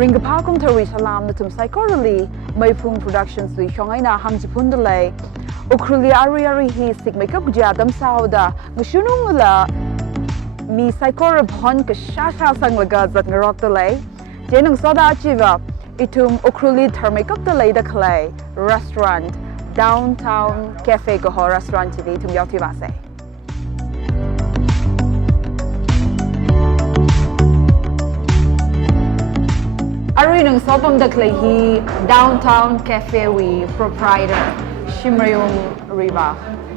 ริงกับพาคงทวีสลามนตุมไซคอร์ลีไม่พุงโปรดักชั่นสุยช่องไอ้นาหังจิพุนเดลัยอุครุลีอารีฮีสิกไม่กับกจาดัมซาวดางชุนุงละมีไซคอร์พอนกับชาสังละกาจัดงรอกเดลัยเจนังซาดาจิวะอิทุมอุครุลีเธอไม่กับเดลัยดักเลยร้าน downtown cafe ก็ฮอร้านที่ดีทุมยาวที่บาเซอารีนึงสอบผมดักเลยฮี downtown cafe วี proprietor ชิมริยงรีบา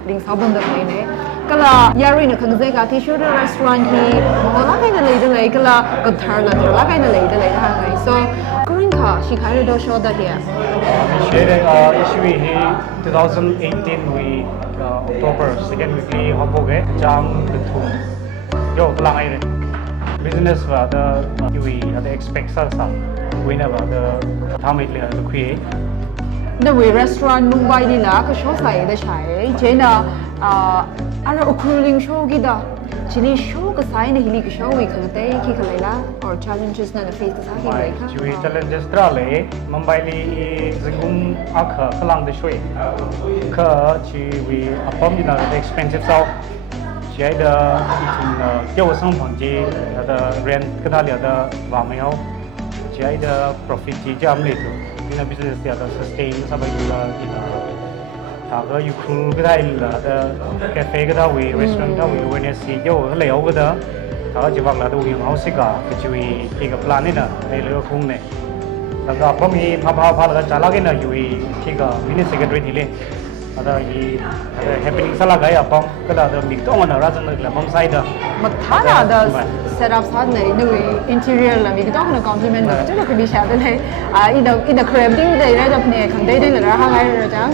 ลิงสอบผมดักเลยเนี่ยก็ละยารีนึงขังเซกาที่ชูร้านฮีมองละใครนั่นเลยก็ละก็เธอละใครนั่นเลยทางไง so กรีนค่ะชิคายรูโดโชว์ได้เหี้ย Sharing issue he 2018 we October second weekly hoboge jam the two yo lang ai business wa the we the expect sa we never the thamit le the create ในวีร้านมุมไบนี่ละก็โชว์ใส่ได้ใช้เจน่าอะไรอุครุลิงโชว์กี่ดาทีนี้โชว์ก็ใส่ในฮิลิก็โชว์อีกครั้งเต้ขี้กันเลยละ or challenges นั่นเฟซก็ใส่กี่เลยค่ะ ชีวิต challenges ตราเลยมุมไบลีจึงกุมอักขลังได้ช่วยก็ชีวิตอัปมดินา expensive ซาวชีวิตถึงเจ้าสังพันธ์จีแต่ rent ก็ได้เลยแต่ว่าไม่เอาชีวิต profit จีจำเลยตัวที่นั่น business ที่แต่ sustain สบายอยู่ละที่นั่นถ้าก็อยู่ครูก็ได้ละแต่ cafe ก็ได้วี restaurant ก็ได้วี wellness เจ้าก็เลยเอาก็ได้ถ้าก็จะฟังละดูอย่างเขาสิกาก็ชีวิตที่กับ plan นี่นะในเรื่องคุ้งเนี่ยแล้วก็พอมีพาแล้วก็จะลักกันนะอยู่ที่ก็ mini secretary ที่เลยada happening salah gaya pom kada ada mikto mana razan la pom side Matana ada setup saat ni nui interior lah, mungkin tu nak compliment tu. Jadi aku bisa tu leh. Ida cramping tu ada apa ni? Kandai tu ada hal lain macam.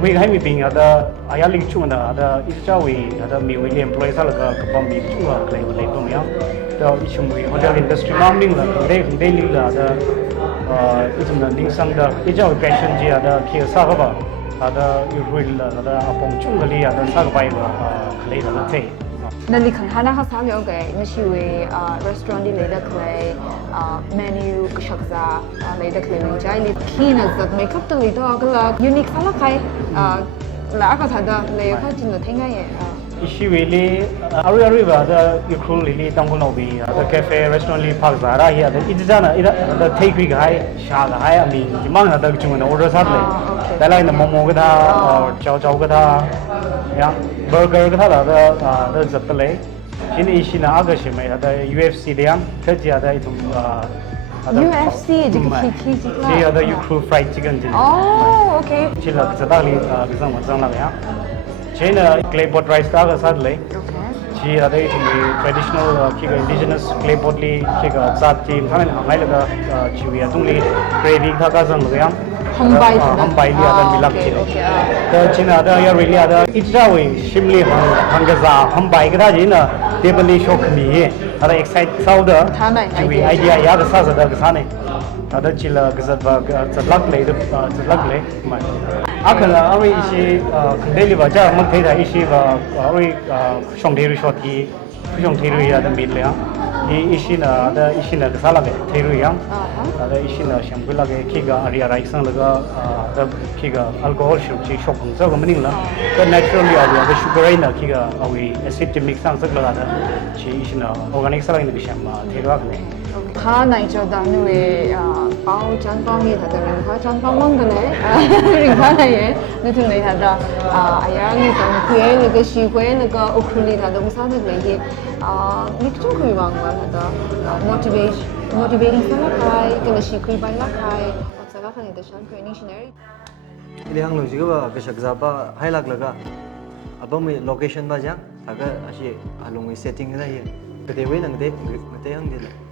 we hai meeting ada ayah link cuma ada iscawi ada miwi employee salah ke pom mi cuma kelai pom ya. Dah isu miwi hotel industry marketing lah, daily lah ada itu nanti sang dah iscawi passion je ada kiasa apa. ada usual ada apong chung kali ada sak bai ba khlei da the นั่นลิขังฮานาเขาสาวเยอะแกนี่ชื่อร้านที่เลยดักเลยเมนูก็ชักจะเลยดักเลยมันใจลิคีน่ะจะไม่คับตัวเลยตัวก็ละยูนิคสักใครแล้วก็ถ้าได้เลยเขาจริงจะทิ้งไงissue really ari ba the usual really tang ko no bi the cafe restaurant li phak za ra hi the idana the take we gai sha gai ami jimang na da chung na order sa le da lai na momo ga da chao ga da ya burger ga da da zat le shin issue na aga shi mai da UFC de yang ta ji da itum UFC 这个 KK 这个的 usual fried chicken 哦 OK 这个这道里给上我上了呀这呢 claypot rice 大个啥嘞ชีอะไรที่มี traditional ที่ก็ indigenous clay pot ลีที่ก็จัดทีมทั้งนั้นหายแล้วก็ชีวิตตรงนี้ gravy ท่าก็สั่งเลยยังหอมใบลีอะไรมีลักษณะแต่จีน่าได้ยัง really ได้อีกเจ้าเองชิมลีหังกะซาหอมใบก็ได้จีน่าเดี๋ยวนี้ช็อกมีอะไร excite สาวเด้อชีวิตไอเดียยากษาจะได้ก็สั่งเนี่ยada cila kesat cetlak le itu cetlak le mai akan ari isi kendali baca mak thai dah isi ari song thai shoti song thai ya ada mil le isi na kesala ke thai yang ada isi na shampoo lage kiga ari ari sang laga ada kiga alcohol shi shop hong sa gamaning la the naturally ada sugar na kiga awi acid mix sang sak laga da chi isi na organic sa ni bisham thai wa ne ข้าในจอดานุเอเป้าจันป้องนี่ถ้าจะเป็นข้าจันป้องมั่งกันเลยริงข้าไหนนี่ถึงไหนถ้าจะอายานี่ต้องคุยแล้วก็ชีคุยแล้วก็อุครุลีถ้าต้องสร้างอะไรที่นี่ก็ต้องคุยบ้างว่าถ้าจะ motivating สร้างอะไรก็เลยชีคุยไปละใครว่าจะละใครในชั้น training ชิ้นไหนเรื่องนู้นก็ว่าก็ชักจะบ้าให้หลักแล้วก็อับมี location บ้างถ้าก็อาชีพลงไป setting อะไรอย่างเงี้ยก็เดี๋ยวไว้หนังเด็กยังเดียว